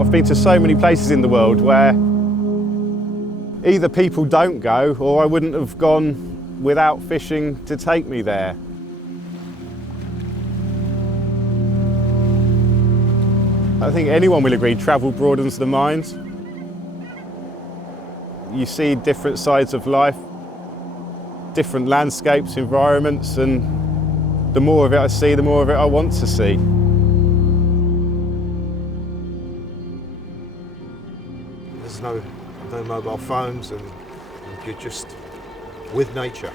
I've been to so many places in the world where either people don't go or I wouldn't have gone without fishing to take me there. I think anyone will agree travel broadens the mind. You see different sides of life, different landscapes, environments, and the more of it I see, the more of it I want to see. There's no mobile phones and you're just with nature.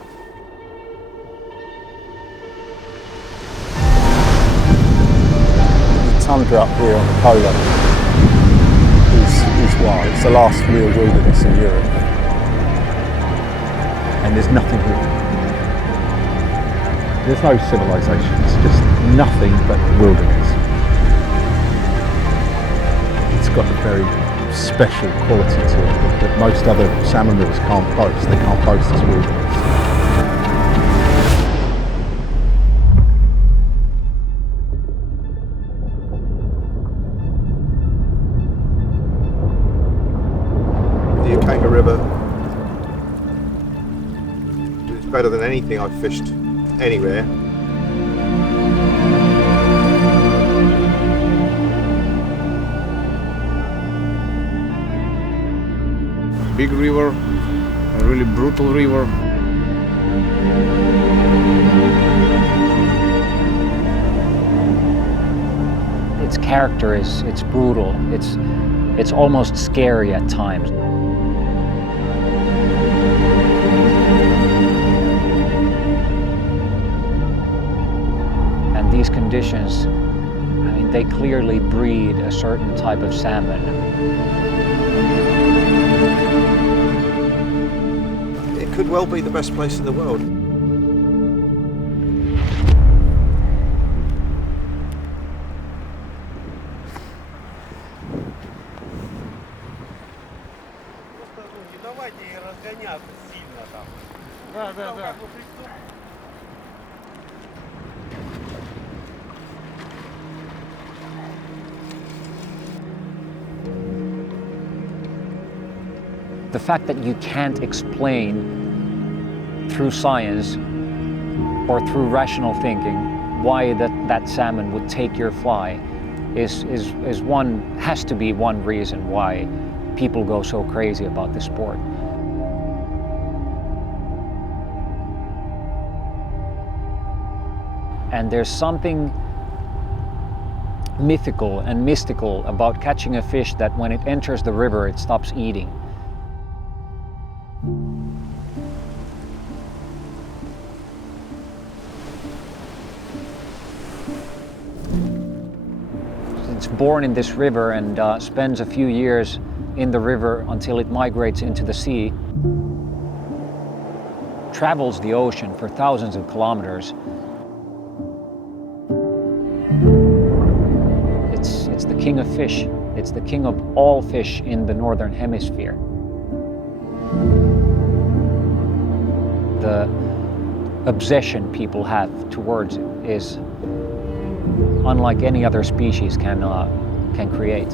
The tundra up here on the Polar is wild. It's the last real wilderness in Europe. And there's nothing here. There's no civilization, it's just nothing but wilderness. It's got a very special quality to it that most other salmon rivers can't boast. They can't boast this wilderness. The Yokanьga River is better than anything I've fished anywhere. Big river, a really brutal river. Its character it's brutal. It's almost scary at times. And these conditions, I mean, they clearly breed a certain type of salmon. It could well be the best place in the world. The fact that you can't explain through science or through rational thinking why that salmon would take your fly has to be one reason why people go so crazy about the sport. And there's something mythical and mystical about catching a fish that when it enters the river, it stops eating. It's born in this river and spends a few years in the river until it migrates into the sea, travels the ocean for thousands of kilometers. It's the king of fish. It's the king of all fish in the northern hemisphere. The obsession people have towards it is unlike any other species can create.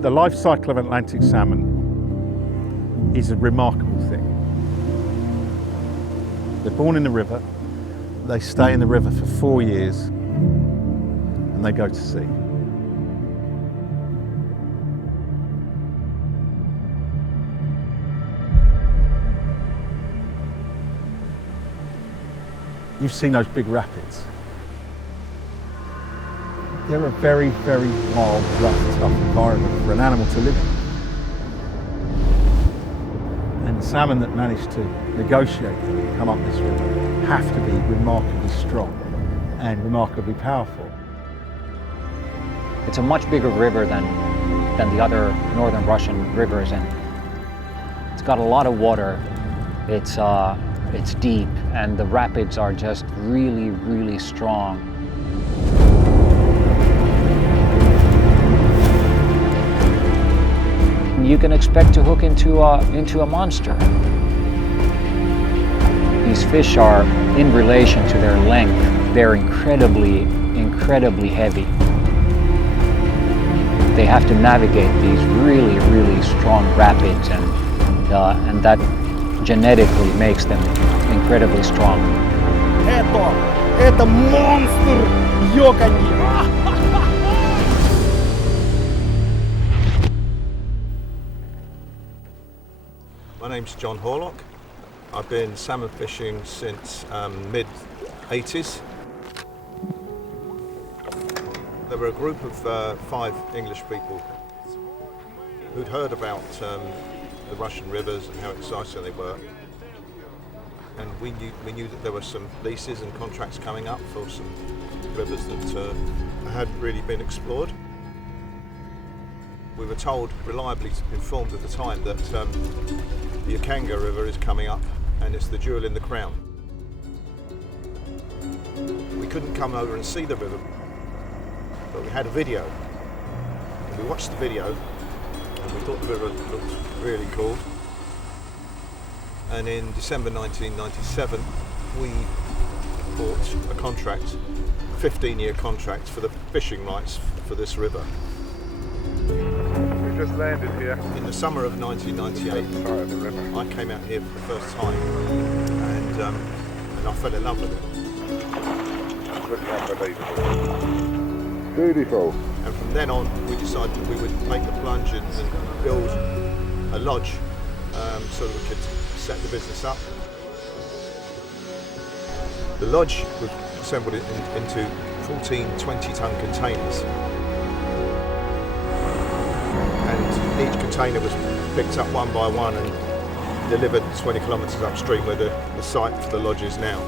The life cycle of Atlantic salmon is a remarkable thing. They're born in the river, they stay in the river for 4 years, and they go to sea. You've seen those big rapids. They're a very, very wild, rough, tough environment for an animal to live in. And salmon that manage to negotiate and come up this river have to be remarkably strong and remarkably powerful. It's a much bigger river than the other northern Russian rivers, and it's got a lot of water. It's deep, and the rapids are just really, really strong. You can expect to hook into a monster. These fish are, in relation to their length, they're incredibly heavy. They have to navigate these really strong rapids, and that genetically makes them incredibly strong. Это монстр Йоканьги! My name's John Horlock. I've been salmon fishing since mid-80s. There were a group of 5 English people who'd heard about the Russian rivers and how exciting they were. And we knew that there were some leases and contracts coming up for some rivers that hadn't really been explored. We were told, reliably informed at the time, that the Yokanьga River is coming up and it's the jewel in the crown. We couldn't come over and see the river, but we had a video. And we watched the video and we thought the river looked really cool. And in December 1997, we bought a contract, a 15-year contract for the fishing rights for this river. We just landed here. In the summer of 1998, I came out here for the first time, and I fell in love with it. Looking unbelievable. Beautiful. And from then on, we decided that we would make the plunge and build a lodge so that we could set the business up. The lodge was assembled into 14 20-ton containers. And each container was picked up one by one and delivered 20 kilometres upstream where the site for the lodge is now.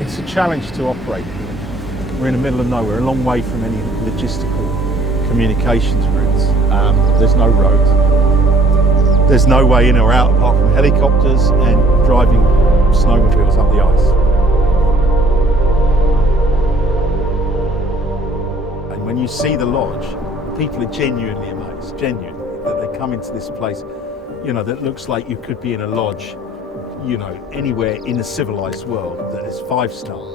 It's a challenge to operate here. We're in the middle of nowhere, a long way from any logistical communications routes. There's no roads. There's no way in or out apart from helicopters and driving snowmobiles up the ice. And when you see the lodge, people are genuinely amazed, genuinely, that they come into this place, you know, that looks like you could be in a lodge, you know, anywhere in the civilized world that is 5-star.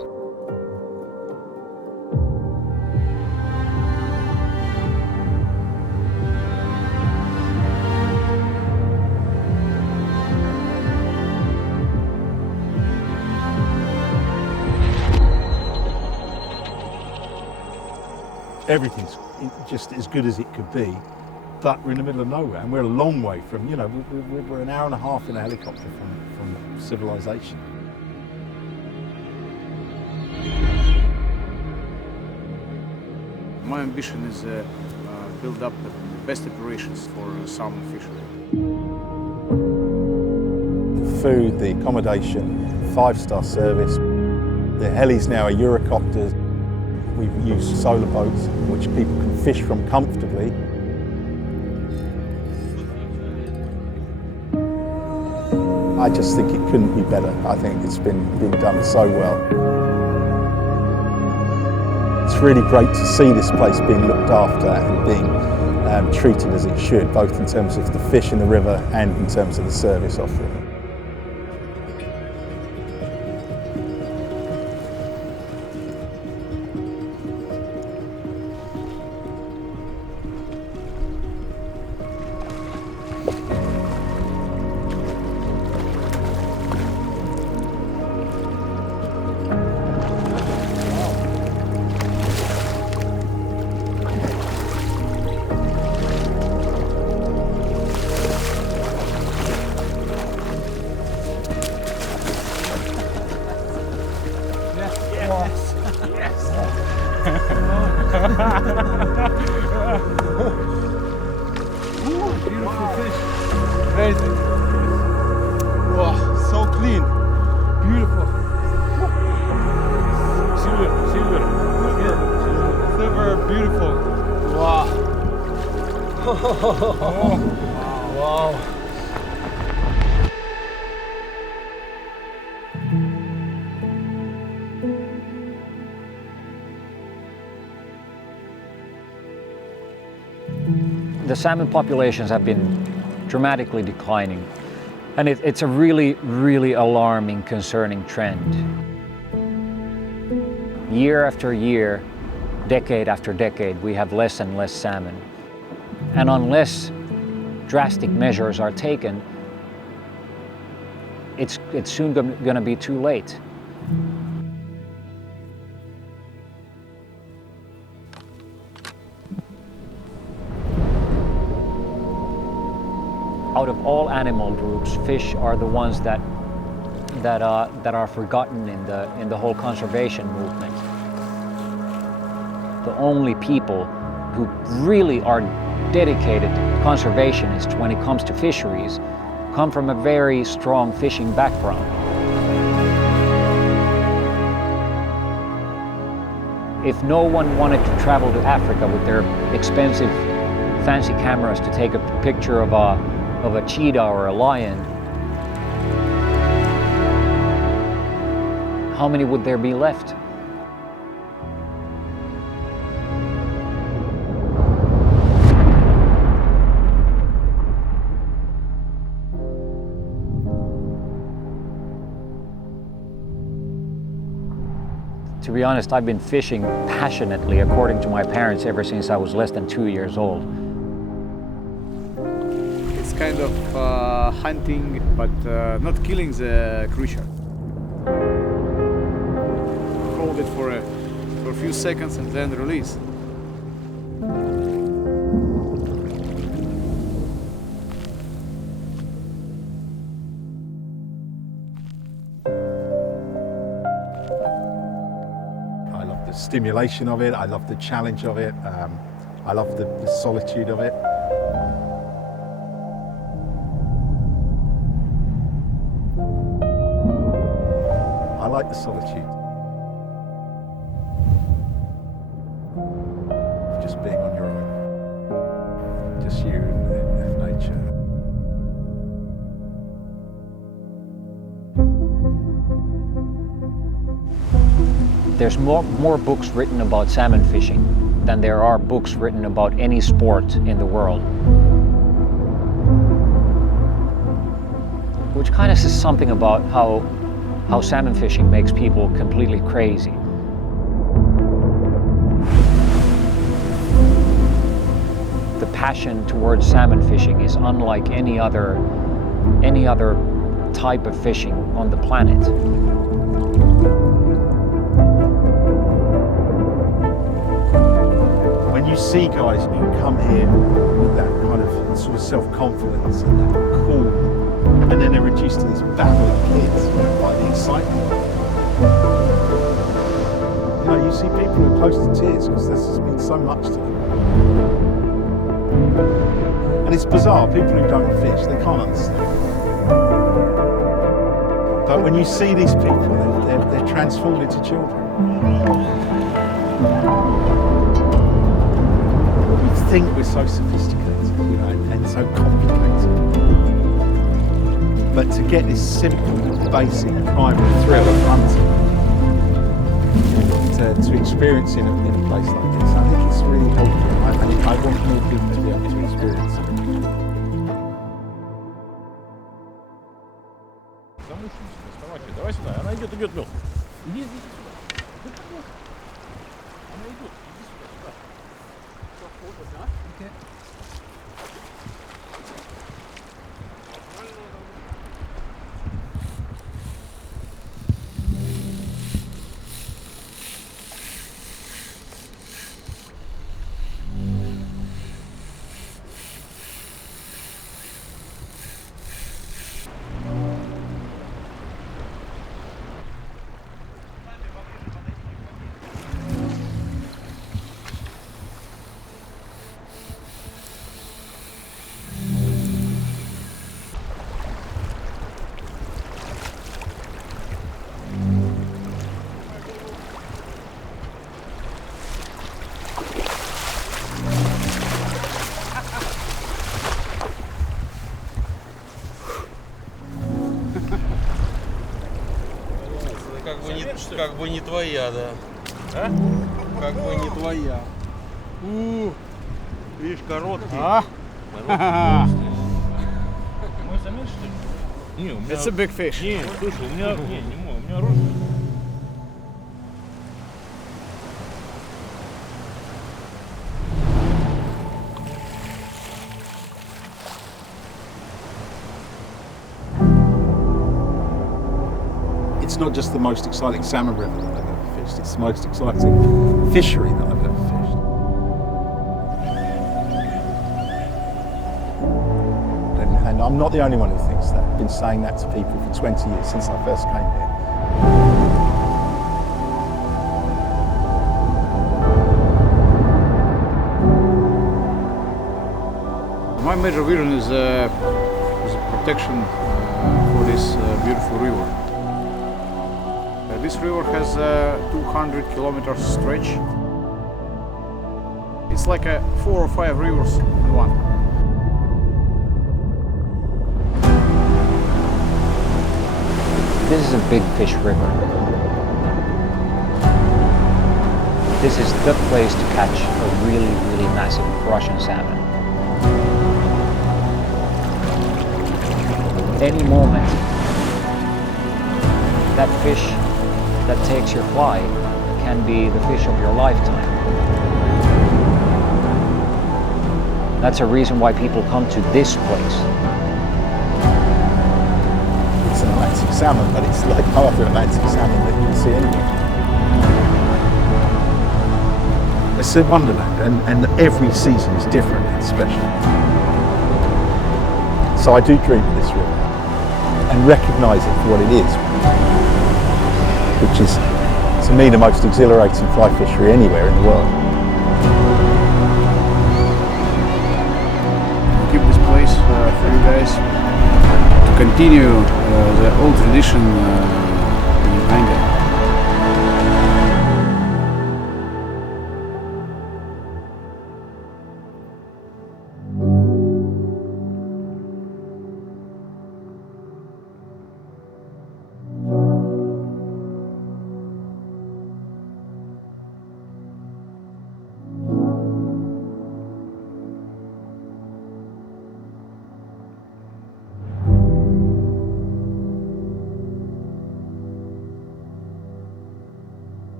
Everything's just as good as it could be, but we're in the middle of nowhere and we're a long way from, you know, we're an hour and a half in a helicopter from civilization. My ambition is build up the best operations for salmon fishery. The food, the accommodation, 5-star service. The helis now are Eurocopters. We've used solar boats, which people can fish from comfortably. I just think it couldn't be better. I think it's been done so well. It's really great to see this place being looked after and being treated as it should, both in terms of the fish in the river and in terms of the service offering. Beautiful fish. Amazing. Wow, so clean. Beautiful. Silver. Silver, beautiful. Wow. Wow. the salmon populations have been dramatically declining. And it's a really, really alarming, concerning trend. Year after year, decade after decade, we have less and less salmon. And unless drastic measures are taken, it's soon going to be too late. Out of all animal groups, fish are the ones that are forgotten in the whole conservation movement. The only people who really are dedicated conservationists when it comes to fisheries come from a very strong fishing background. If no one wanted to travel to Africa with their expensive, fancy cameras to take a picture of a cheetah or a lion, how many would there be left? To be honest, I've been fishing passionately, according to my parents, ever since I was less than 2 years old. It's kind of hunting, but not killing the creature. Hold it for a few seconds and then release. The stimulation of it, I love the challenge of it, I love the solitude of it. I like the solitude. Just being on your own, just you and nature. There's more books written about salmon fishing than there are books written about any sport in the world. Which kind of says something about how salmon fishing makes people completely crazy. The passion towards salmon fishing is unlike any other type of fishing on the planet. When you see guys who come here with that kind of sort of self-confidence and that cool, and then they're reduced to these babbling kids, like the excitement. You know, you see people who are close to tears because there's just been so much to them. And it's bizarre, people who don't fish, they can't understand. But when you see these people, they're transformed into children. We think we're so sophisticated, you know, and so complicated. But to get this simple, basic, primary thrill of hunting, to experience in a place like this, I think it's really helpful. I want more people to be able to experience it. Давай сюда, она идет, Лёх. Иди сюда. Она идет, иди сюда. Okay. Как бы не твоя, да. А? Как бы не твоя. Видишь, короткий. Мой самец, что ли? Не, у меня... It's a big fish. Не, слушай, у меня... Не мой, у меня русский. It's not just the most exciting salmon river that I've ever fished, it's the most exciting fishery that I've ever fished. And I'm not the only one who thinks that. I've been saying that to people for 20 years since I first came here. My major vision is protection for this beautiful river. This river has a 200-kilometer stretch. It's like 4 or 5 rivers in one. This is a big fish river. This is the place to catch a really, really massive Russian salmon. At any moment, that fish that takes your fly can be the fish of your lifetime. That's a reason why people come to this place. It's an Atlantic salmon, but it's like no other Atlantic salmon that you can see anywhere. It's a wonderland, and every season is different and special. So I do dream of this river and recognise it for what it is, which is, to me, the most exhilarating fly fishery anywhere in the world. Keep this place for you guys to continue the old tradition in Yokanьga.